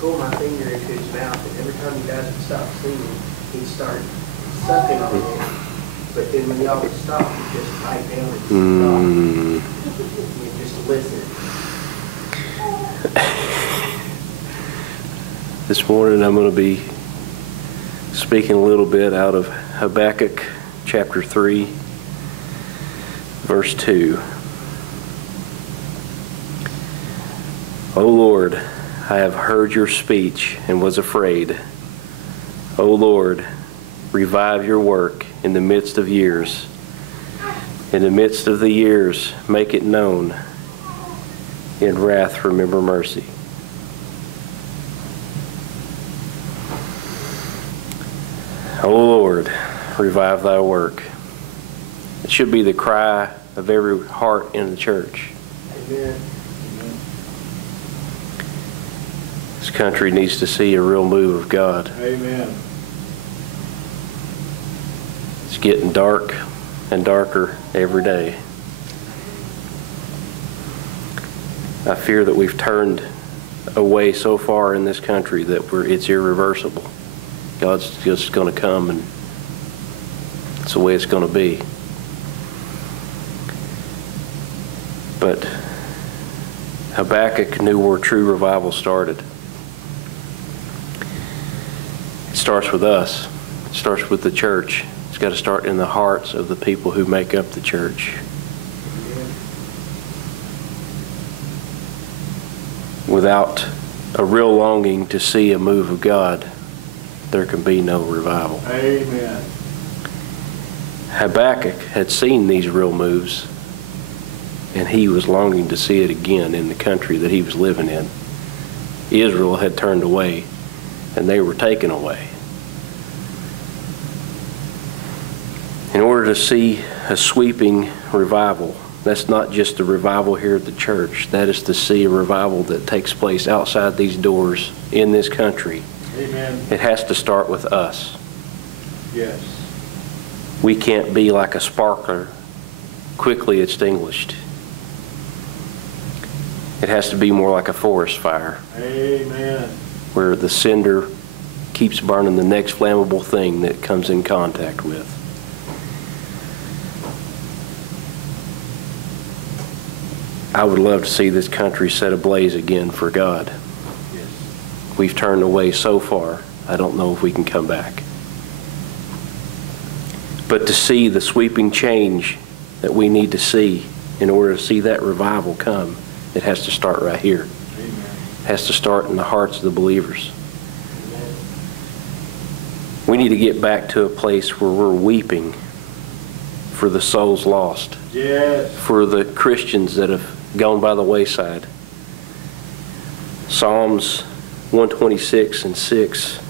pull my finger into his mouth, and every time you guys would stop singing, he'd start sucking on it. But then when y'all would stop, he'd just pipe down and stop. You'd just listen. This morning I'm going to be speaking a little bit out of Habakkuk chapter 3, verse 2. O Lord, I have heard your speech and was afraid. O Lord, revive your work in the midst of years. In the midst of the years, make it known. In wrath, remember mercy. O Lord, revive thy work. It should be the cry of every heart in the church. Amen. This country needs to see a real move of God. Amen. It's getting dark and darker every day. I fear that we've turned away so far in this country that it's irreversible. God's just going to come, and it's the way it's going to be. But Habakkuk knew where true revival started. It starts with us. It starts with the church. It's got to start in the hearts of the people who make up the church. Without a real longing to see a move of God, there can be no revival. Amen. Habakkuk had seen these real moves, and he was longing to see it again in the country that he was living in. Israel had turned away, and they were taken away. In order to see a sweeping revival, that's not just a revival here at the church. That is to see a revival that takes place outside these doors in this country. Amen. It has to start with us. Yes. We can't be like a sparkler, quickly extinguished. It has to be more like a forest fire. Amen. Where the cinder keeps burning the next flammable thing that it comes in contact with. I would love to see this country set ablaze again for God. Yes. We've turned away so far, I don't know if we can come back. But to see the sweeping change that we need to see in order to see that revival come, it has to start right here. Amen. It has to start in the hearts of the believers. Amen. We need to get back to a place where we're weeping for the souls lost. Yes. For the Christians that have gone by the wayside. Psalms 126:6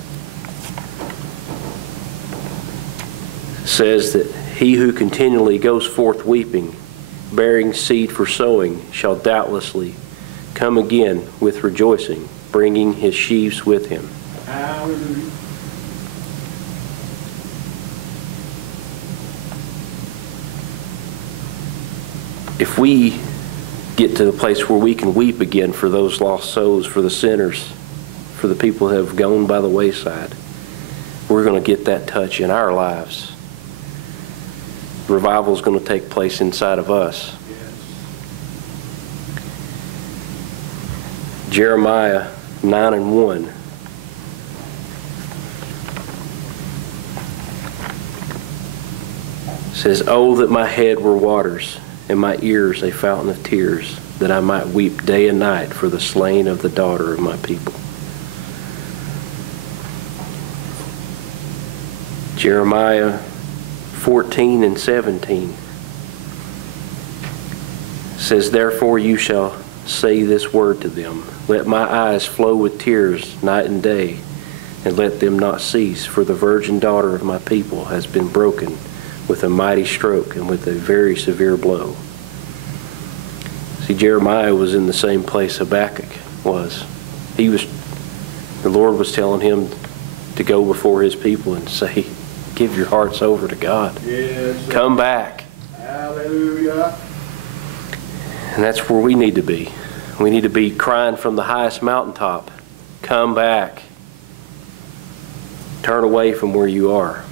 says that he who continually goes forth weeping, bearing seed for sowing, shall doubtlessly come again with rejoicing, bringing his sheaves with him. Hallelujah. If we get to the place where we can weep again for those lost souls, for the sinners, for the people who have gone by the wayside, we're going to get that touch in our lives. Revival is going to take place inside of us. Yes. Jeremiah 9:1 says, "Oh, that my head were waters, and my ears a fountain of tears, that I might weep day and night for the slain of the daughter of my people." Jeremiah 14:17 says, "Therefore you shall say this word to them, let my eyes flow with tears night and day, and let them not cease, for the virgin daughter of my people has been broken with a mighty stroke and with a very severe blow." See, Jeremiah was in the same place Habakkuk was. The Lord was telling him to go before his people and say, give your hearts over to God. Yes. Come back. Hallelujah. And that's where we need to be. We need to be crying from the highest mountaintop come back. Turn away from where you are.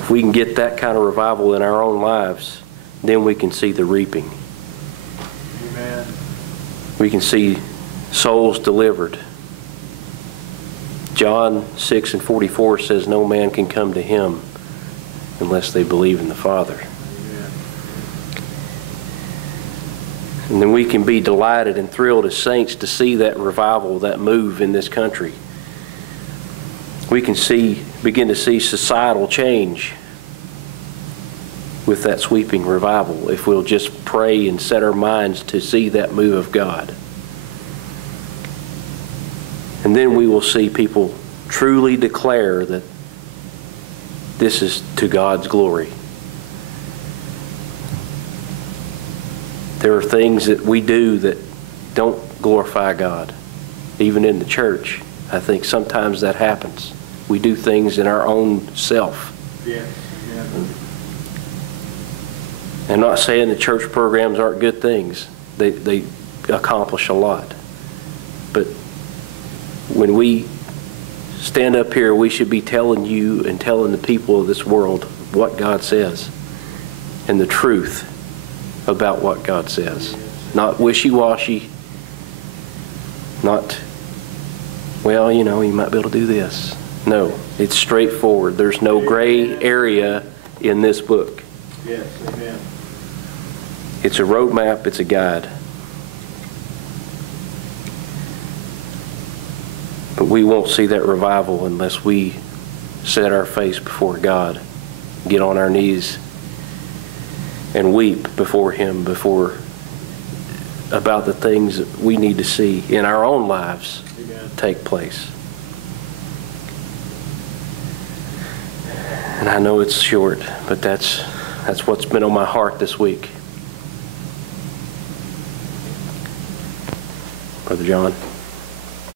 If we can get that kind of revival in our own lives, then we can see the reaping. Amen. We can see souls delivered. John 6:44 says, no man can come to him unless they believe in the Father. Amen. And then we can be delighted and thrilled as saints to see that revival, that move in this country. We can begin to see societal change with that sweeping revival if we'll just pray and set our minds to see that move of God. And then we will see people truly declare that this is to God's glory. There are things that we do that don't glorify God. Even in the church, I think sometimes that happens. We do things in our own self. Yes. Amen. I'm not saying the church programs aren't good things. They accomplish a lot. But when we stand up here, we should be telling you and telling the people of this world what God says and the truth about what God says. Not wishy-washy. Not, well, you might be able to do this. No, it's straightforward. There's no gray area in this book. Yes. Amen. It's a roadmap. It's a guide. But we won't see that revival unless we set our face before God, get on our knees, and weep before Him about the things that we need to see in our own lives take place. And I know it's short, but that's what's been on my heart this week. Brother John.